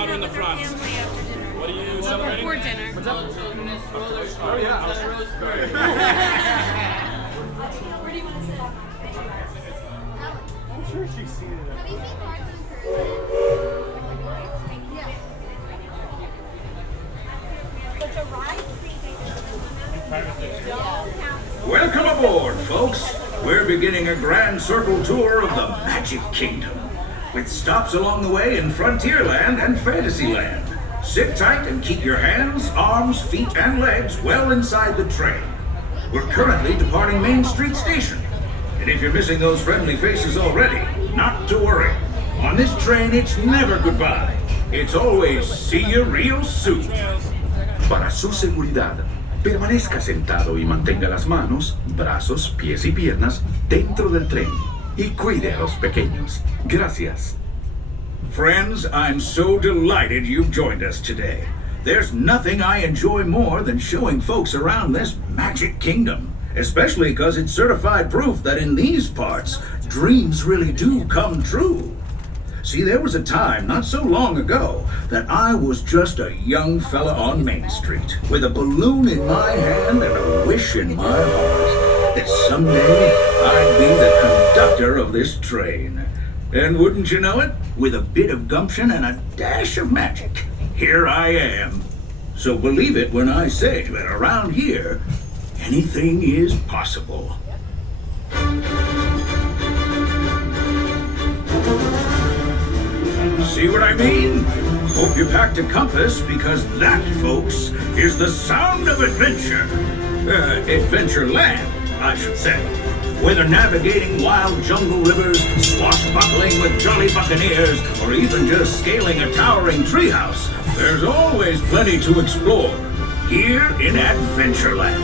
louder in the front. What are you celebrating? For dinner. What's up? Oh yeah. Where do you want to sit? I'm sure she's seen it. Have you seen Parks and Welcome aboard, folks. We're beginning a grand circle tour of the Magic Kingdom, with stops along the way in Frontierland and Fantasyland. Sit tight and keep your hands, arms, feet, and legs well inside the train. We're currently departing Main Street Station. And if you're missing those friendly faces already, not to worry. On this train, it's never goodbye. It's always see you real soon. Para su seguridad, permanezca sentado y mantenga las manos, brazos, pies y piernas dentro del tren. Y cuide a los pequeños. Gracias. Friends, I'm so delighted you've joined us today. There's nothing I enjoy more than showing folks around this Magic Kingdom, especially because it's certified proof that in these parts, dreams really do come true. See, there was a time not so long ago that I was just a young fella on Main Street with a balloon in my hand and a wish in my heart that someday I'd be the conductor of this train. And wouldn't you know it, with a bit of gumption and a dash of magic, here I am. So believe it when I say that around here, anything is possible. See what I mean? Hope you packed a compass, because that, folks, is the sound of adventure. Adventureland, I should say. Whether navigating wild jungle rivers, swashbuckling with jolly buccaneers, or even just scaling a towering treehouse, there's always plenty to explore here in Adventureland.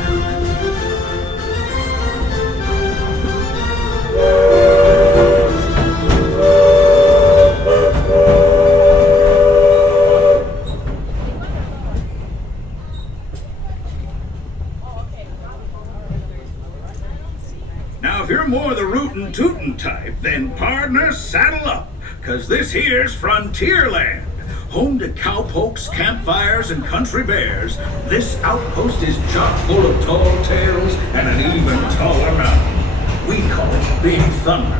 Now, if you're more the rootin' tootin' type, then partner, saddle up, 'cause this here's Frontierland. Home to cowpokes, campfires, and country bears, this outpost is chock full of tall tales and an even taller mountain. We call it Big Thunder.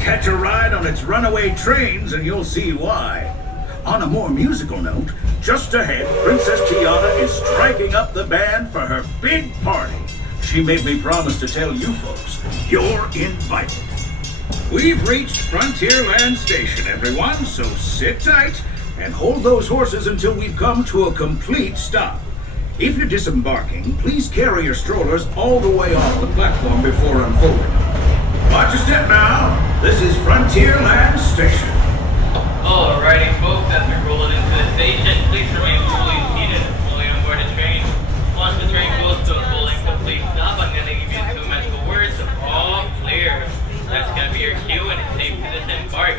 Catch a ride on its runaway trains and you'll see why. On a more musical note, just ahead, Princess Tiana is striking up the band for her big party. She made me promise to tell you folks, you're invited. We've reached Frontierland Station, everyone, so sit tight and hold those horses until we've come to a complete stop. If you're disembarking, please carry your strollers all the way off the platform before unfolding. Watch your step now. This is Frontierland Station. Alrighty folks, as we're rolling into the station, please remain fully seated and fully on board the train. Once the train goes to a full and complete stop, I'm going to give you two magical words of all clear. That's going to be your cue and it's safe to disembark.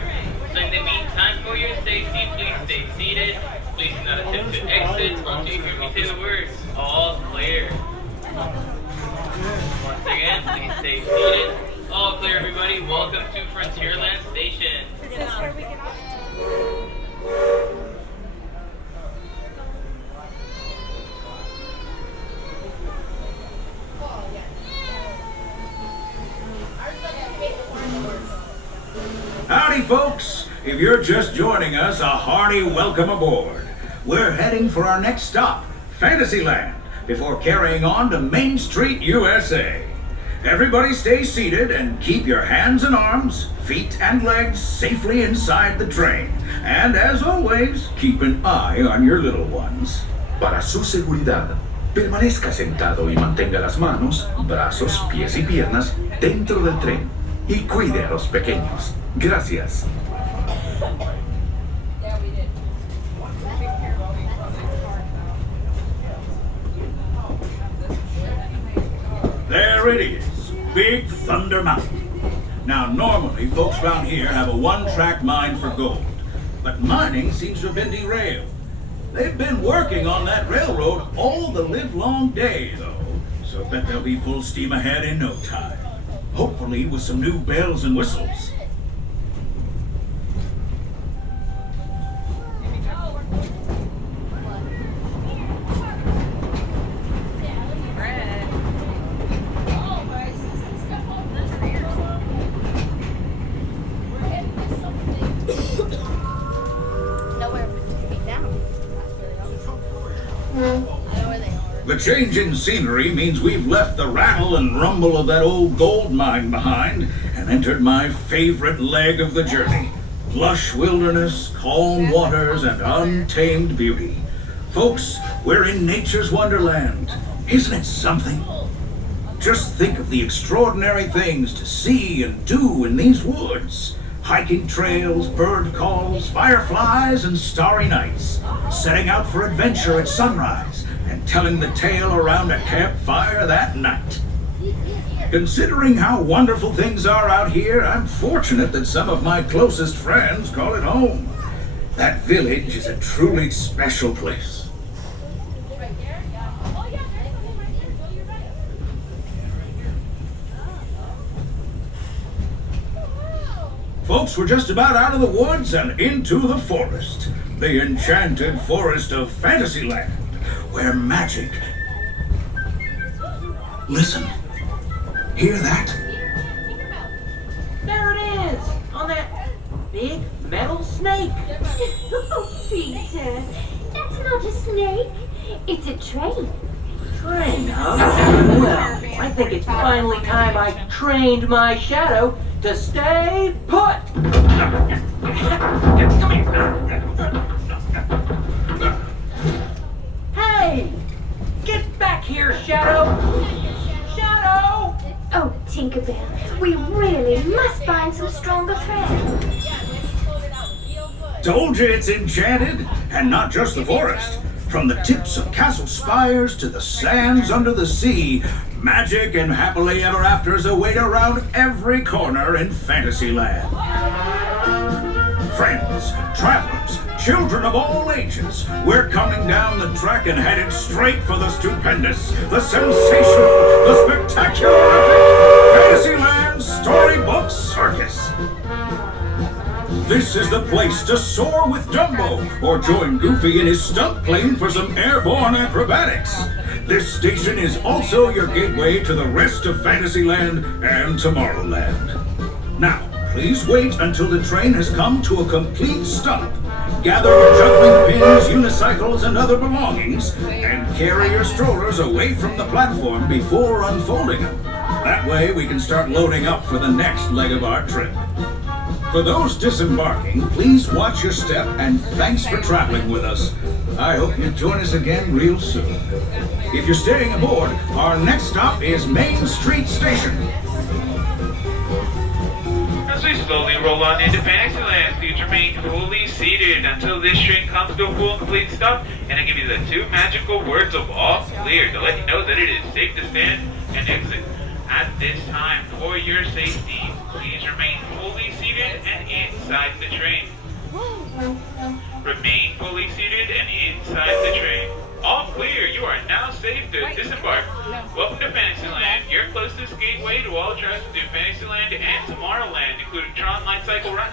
So in the meantime, for your safety, please stay seated. Please do not attempt to exit until you hear me say the words, all clear. Once again, please stay seated. All clear, everybody. Welcome to Frontierland Station. Is this where we get off? Howdy, folks. If you're just joining us, a hearty welcome aboard. We're heading for our next stop, Fantasyland, before carrying on to Main Street, USA. Everybody stay seated and keep your hands and arms, feet and legs safely inside the train. And as always, keep an eye on your little ones. Para su seguridad, permanezca sentado y mantenga las manos, brazos, pies y piernas dentro del tren. Y cuide a los pequeños. Gracias. There it is, Big Thunder Mountain. Now, normally, folks around here have a one-track mind for gold, but mining seems to have been derailed. They've been working on that railroad all the livelong day, though, so I bet they'll be full steam ahead in no time. Hopefully with some new bells and whistles. The change in scenery means we've left the rattle and rumble of that old gold mine behind and entered my favorite leg of the journey. Lush wilderness, calm waters, and untamed beauty. Folks, we're in nature's wonderland. Isn't it something? Just think of the extraordinary things to see and do in these woods. Hiking trails, bird calls, fireflies, and starry nights. Setting out for adventure at sunrise and telling the tale around a campfire that night. Considering how wonderful things are out here, I'm fortunate that some of my closest friends call it home. That village is a truly special place. Folks, we're just about out of the woods and into the forest. The enchanted forest of Fantasyland, where magic... Listen. Hear that? There it is! On that big metal snake! Oh, Peter, that's not a snake. It's a train. Train, huh? Well, I think it's finally time I trained my shadow to stay put! Come here! Hey! Get back here, Shadow! Shadow! Oh, Tinkerbell, we really must find some stronger thread. Told you it's enchanted, and not just the forest. From the tips of castle spires to the sands under the sea, magic and happily ever afters await around every corner in Fantasyland. Friends, travelers, children of all ages, we're coming down the track and headed straight for the stupendous, the sensational, the spectacular, Fantasyland Storybook Circus. This is the place to soar with Dumbo or join Goofy in his stunt plane for some airborne acrobatics. This station is also your gateway to the rest of Fantasyland and Tomorrowland. Now, please wait until the train has come to a complete stop. Gather your juggling pins, unicycles, and other belongings, and carry your strollers away from the platform before unfolding them. That way we can start loading up for the next leg of our trip. For those disembarking, please watch your step and thanks for traveling with us. I hope you join us again real soon. If you're staying aboard, our next stop is Main Street Station. As we slowly roll on into Fantasyland, please remain fully seated until this train comes to a full and complete stop, and I give you the two magical words of all clear to let you know that it is safe to stand and exit. At this time, for your safety, please remain fully seated and inside the train. Remain fully seated and inside the train. All clear, you are now safe to disembark. Welcome to Fantasyland, your closest gateway to all attractions in Fantasyland and Tomorrowland, including Tron Light Cycle Run,